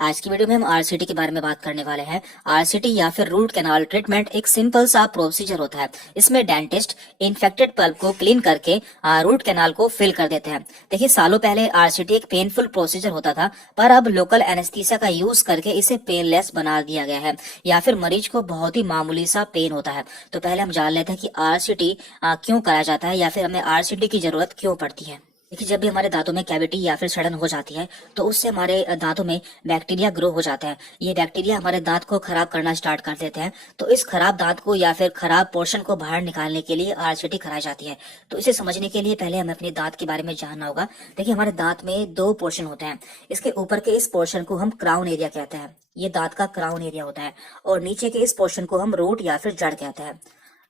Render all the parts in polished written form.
आज की वीडियो में हम आरसीटी के बारे में बात करने वाले हैं। आरसीटी या फिर रूट कैनाल ट्रीटमेंट एक सिंपल सा प्रोसीजर होता है। इसमें डेंटिस्ट इन्फेक्टेड पल्प को क्लीन करके रूट कैनाल को फिल कर देते हैं। देखिए, सालों पहले आरसीटी एक पेनफुल प्रोसीजर होता था, पर अब लोकल एनेस्थीसिया का यूज करके इसे पेनलेस बना दिया गया है, या फिर मरीज को बहुत ही मामूली सा पेन होता है। तो पहले हम जान लेते हैं कि आरसीटी क्यों कराया जाता है, या फिर हमें आरसीटी की जरूरत क्यों पड़ती है। देखिए, जब भी हमारे दांतों में कैविटी या फिर सड़न हो जाती है, तो उससे हमारे दांतों में बैक्टीरिया ग्रो हो जाता है। ये बैक्टीरिया हमारे दांत को खराब करना स्टार्ट कर देते हैं। तो इस खराब दांत को या फिर खराब पोर्शन को बाहर निकालने के लिए आरसीटी कराई जाती है। तो इसे समझने के लिए पहले हमें अपने दांत के बारे में जानना होगा। देखिए, हमारे दांत में दो पोर्शन होते हैं। इसके ऊपर के इस पोर्शन को हम क्राउन एरिया कहते हैं, ये दांत का क्राउन एरिया होता है। और नीचे के इस पोर्शन को हम रूट या फिर जड़ कहते हैं।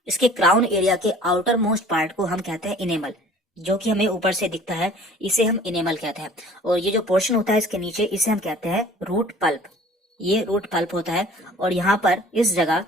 इसके क्राउन एरिया के आउटर मोस्ट पार्ट को हम कहते हैं इनेमल, जो कि हमें ऊपर से दिखता है, इसे हम इनेमल कहते हैं। और ये जो पोर्शन होता है इसके नीचे, इसे हम कहते हैं रूट पल्प। ये रूट पल्प होता है, और यहाँ पर इस जगह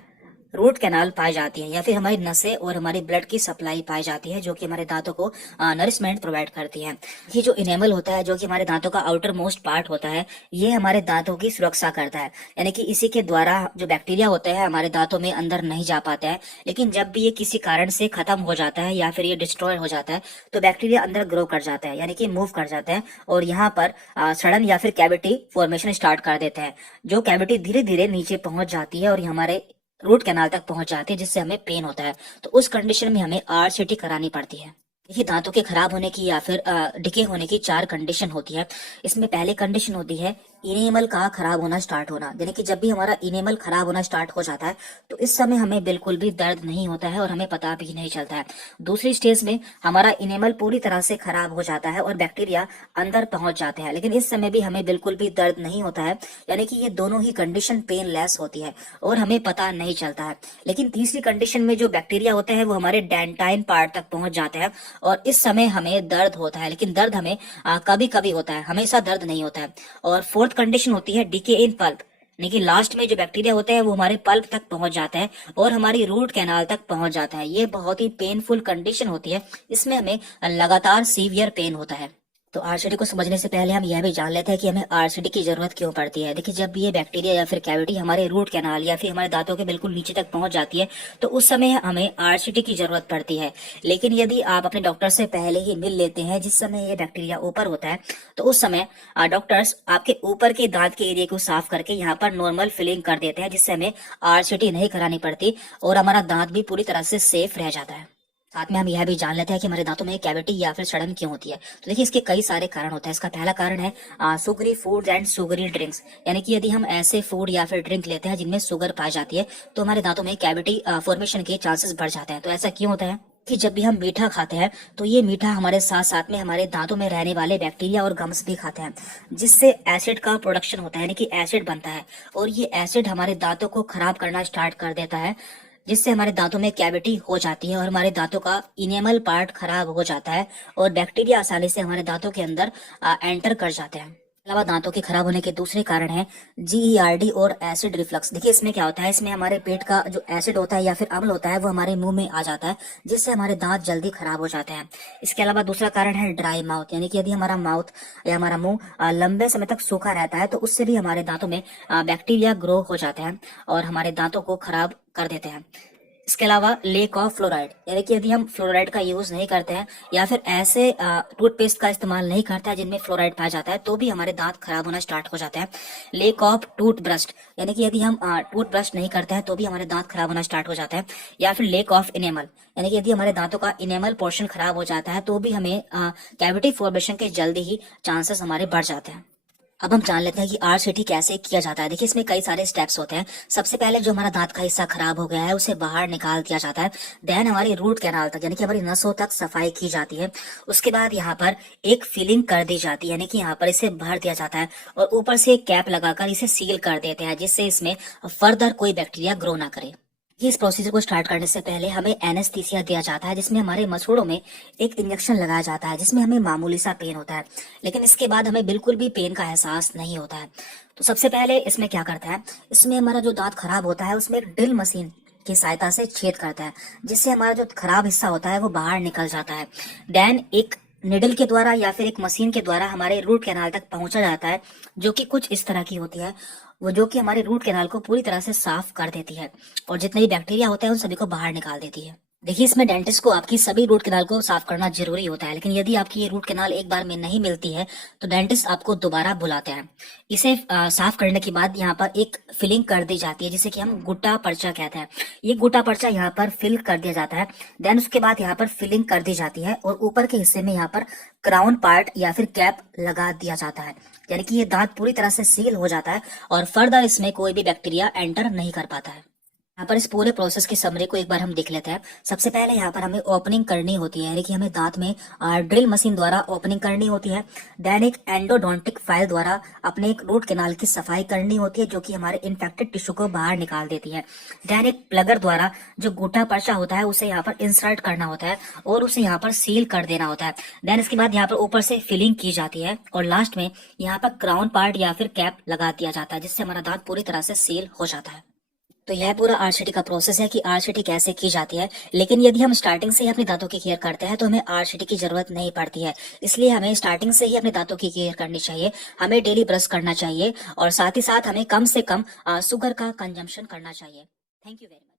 रूट कैनाल पाई जाती है, या फिर हमारी नसें और हमारी ब्लड की सप्लाई पाई जाती है, जो कि हमारे दांतों को नरिशमेंट प्रोवाइड करती है। ये जो इनेमल होता है, जो कि हमारे दांतों का आउटर मोस्ट पार्ट होता है, ये हमारे दांतों की सुरक्षा करता है। यानी कि इसी के द्वारा जो बैक्टीरिया होता है हमारे दांतों में अंदर नहीं जा पाता है। लेकिन जब भी ये किसी कारण से खत्म हो जाता है या फिर ये डिस्ट्रॉय हो जाता है, तो बैक्टीरिया अंदर ग्रो कर जाता है, यानी कि मूव कर जाता है, और यहाँ पर सड़न या फिर कैविटी फॉर्मेशन स्टार्ट कर देते हैं। जो कैविटी धीरे धीरे नीचे पहुंच जाती है और ये हमारे रूट कैनाल तक पहुंच जाती है, जिससे हमें पेन होता है। तो उस कंडीशन में हमें आरसीटी करानी पड़ती है। देखिए, दांतों के खराब होने की या फिर डिके होने की चार कंडीशन होती है। इसमें पहली कंडीशन होती है इनेमल का खराब होना स्टार्ट होना। यानी कि जब भी हमारा इनेमल खराब होना स्टार्ट हो जाता है, तो इस समय हमें बिल्कुल भी दर्द नहीं होता है और हमें पता भी नहीं चलता है। दूसरी स्टेज में हमारा इनेमल पूरी तरह से खराब हो जाता है और बैक्टीरिया अंदर पहुंच जाते हैं, लेकिन इस समय भी हमें बिल्कुल भी दर्द नहीं होता है। यानी कि ये दोनों ही कंडीशन पेनलेस होती है और हमें पता नहीं चलता है। लेकिन तीसरी कंडीशन में जो बैक्टीरिया होते हैं वो हमारे डेंटाइन पार्ट तक पहुंच जाते हैं, और इस समय हमें दर्द होता है। लेकिन दर्द हमें कभी कभी होता है, हमेशा दर्द नहीं होता है। और फोर्थ कंडीशन होती है डीके इन पल्प। लेकिन लास्ट में जो बैक्टीरिया होता है वो हमारे पल्प तक पहुंच जाता है और हमारी रूट कैनाल तक पहुंच जाता है। ये बहुत ही पेनफुल कंडीशन होती है। इसमें हमें लगातार सीवियर पेन होता है। तो आरसीटी को समझने से पहले हम यह भी जान लेते हैं कि हमें आरसीटी की जरूरत क्यों पड़ती है। देखिए, जब भी ये बैक्टीरिया या फिर कैविटी हमारे रूट कैनाल या फिर हमारे दांतों के बिल्कुल नीचे तक पहुंच जाती है, तो उस समय हमें आरसीटी की जरूरत पड़ती है। लेकिन यदि आप अपने डॉक्टर से पहले ही मिल लेते हैं जिस समय ये बैक्टीरिया ऊपर होता है, तो उस समय डॉक्टर्स आपके ऊपर के दांत के एरिया को साफ करके यहाँ पर नॉर्मल फिलिंग कर देते हैं, जिससे हमें आरसीटी नहीं करानी पड़ती और हमारा दांत भी पूरी तरह से सेफ रह जाता है। साथ में हम यह भी जान लेते हैं कि हमारे दांतों में कैविटी या फिर सड़न क्यों होती है। तो देखिए, इसके कई सारे कारण होते हैं। इसका पहला कारण है Sugri food and Sugri drinks. यानी कि यदि हम ऐसे फूड या फिर ड्रिंक लेते हैं जिनमें शुगर पाई जाती है, तो हमारे दांतों में कैविटी फॉर्मेशन के चांसेस बढ़ जाते हैं। तो ऐसा क्यों होता है कि जब भी हम मीठा खाते हैं, तो ये मीठा हमारे साथ साथ में हमारे दांतों में रहने वाले बैक्टीरिया और गम्स भी खाते हैं, जिससे एसिड का प्रोडक्शन होता है, यानी कि एसिड बनता है। और ये एसिड हमारे दांतों को खराब करना स्टार्ट कर देता है, जिससे हमारे दांतों में कैविटी हो जाती है और हमारे दांतों का इनेमल पार्ट खराब हो जाता है और बैक्टीरिया आसानी से हमारे दांतों के अंदर एंटर कर जाते हैं। अलावा दांतों के खराब होने के दूसरे कारण है जीईआरडी और एसिड रिफ्लक्स। देखिए, इसमें क्या होता है, इसमें हमारे पेट का जो एसिड होता है या फिर अम्ल होता है वो हमारे मुंह में आ जाता है, जिससे हमारे दांत जल्दी खराब हो जाते हैं। इसके अलावा दूसरा कारण है ड्राई माउथ। यानी कि यदि हमारा माउथ या हमारा मुंह लंबे समय तक सूखा रहता है, तो उससे भी हमारे दांतों में बैक्टीरिया ग्रो हो जाते हैं और हमारे दांतों को खराब कर देते हैं। इसके अलावा लेक ऑफ फ्लोराइड, यानी कि यदि हम फ्लोराइड का यूज नहीं करते हैं या फिर ऐसे टूथपेस्ट का इस्तेमाल नहीं करते हैं जिनमें फ्लोराइड पाया जाता है, तो भी हमारे दांत खराब होना स्टार्ट हो जाते हैं। लेक ऑफ टूथ ब्रश, यानी कि यदि हम टूथ ब्रश नहीं करते हैं तो भी हमारे दांत खराब होना स्टार्ट हो जाता है। या फिर लेक ऑफ इनेमल, यानी कि यदि हमारे दांतों का इनेमल पोर्शन खराब हो जाता है, तो भी हमें कैविटी फॉर्मेशन के जल्दी ही चांसेस हमारे बढ़ जाते हैं। अब हम जान लेते हैं कि आरसीटी कैसे किया जाता है। देखिए, इसमें कई सारे स्टेप्स होते हैं। सबसे पहले जो हमारा दांत का हिस्सा खराब हो गया है उसे बाहर निकाल दिया जाता है। देन हमारी रूट कैनाल तक, यानी कि हमारी नसों तक सफाई की जाती है। उसके बाद यहाँ पर एक फिलिंग कर दी जाती है, यानी कि यहाँ पर इसे भर दिया जाता है और ऊपर से एक कैप लगाकर इसे सील कर देते हैं, जिससे इसमें फर्दर कोई बैक्टीरिया ग्रो ना करे। इस प्रोसीजर को स्टार्ट करने से पहले हमें एनेस्थीसिया दिया जाता है, जिसमें हमारे मसूड़ों में एक इंजेक्शन लगाया जाता है, जिसमें हमें मामूली सा पेन होता है, लेकिन इसके बाद हमें बिल्कुल भी पेन का एहसास नहीं होता है। तो सबसे पहले इसमें क्या करता है, इसमें हमारा जो दांत खराब होता है उसमें एक ड्रिल मशीन की सहायता से छेद करता है, जिससे हमारा जो खराब हिस्सा होता है वो बाहर निकल जाता है। देन एक निडल के द्वारा या फिर एक मशीन के द्वारा हमारे रूट कैनाल तक पहुंचा जाता है, जो कि कुछ इस तरह की होती है, वो जो कि हमारे रूट कैनाल को पूरी तरह से साफ कर देती है और जितने भी बैक्टीरिया होते हैं उन सभी को बाहर निकाल देती है। देखिए, इसमें डेंटिस्ट को आपकी सभी रूट कैनाल को साफ करना जरूरी होता है, लेकिन यदि आपकी ये रूट कैनाल एक बार में नहीं मिलती है तो डेंटिस्ट आपको दोबारा बुलाते हैं। इसे साफ करने के बाद यहाँ पर एक फिलिंग कर दी जाती है, जिसे कि हम गुट्टा पर्चा कहते हैं। ये गुट्टा पर्चा यहाँ पर फिल कर दिया जाता है। देन उसके बाद यहाँ पर फिलिंग कर दी जाती है और ऊपर के हिस्से में यहाँ पर क्राउन पार्ट या फिर कैप लगा दिया जाता है, यानी कि ये दांत पूरी तरह से सील हो जाता है और फर्दर इसमें कोई भी बैक्टीरिया एंटर नहीं कर पाता है। यहाँ पर इस पूरे प्रोसेस की समरी को एक बार हम देख लेते हैं। सबसे पहले यहाँ पर हमें ओपनिंग करनी होती है, यानी कि हमें दांत में ड्रिल मशीन द्वारा ओपनिंग करनी होती है। देन एक एंडोडोंटिक फाइल द्वारा अपने एक रूट कैनाल की सफाई करनी होती है, जो कि हमारे इन्फेक्टेड टिश्यू को बाहर निकाल देती है। देन एक प्लगर द्वारा जो गुट्टा पर्चा होता है उसे यहाँ पर इंसर्ट करना होता है और उसे यहाँ पर सील कर देना होता है। देन इसके बाद यहाँ पर ऊपर से फिलिंग की जाती है और लास्ट में यहाँ पर क्राउन पार्ट या फिर कैप लगा दिया जाता है, जिससे हमारा दांत पूरी तरह से सील हो जाता है। तो यह पूरा आरसीटी का प्रोसेस है कि आरसीटी कैसे की जाती है। लेकिन यदि हम स्टार्टिंग से ही अपने दांतों की केयर करते हैं तो हमें आरसीटी की जरूरत नहीं पड़ती है। इसलिए हमें स्टार्टिंग से ही अपने दांतों की केयर करनी चाहिए। हमें डेली ब्रश करना चाहिए और साथ ही साथ हमें कम से कम शुगर का कंजम्पशन करना चाहिए। Thank you very much.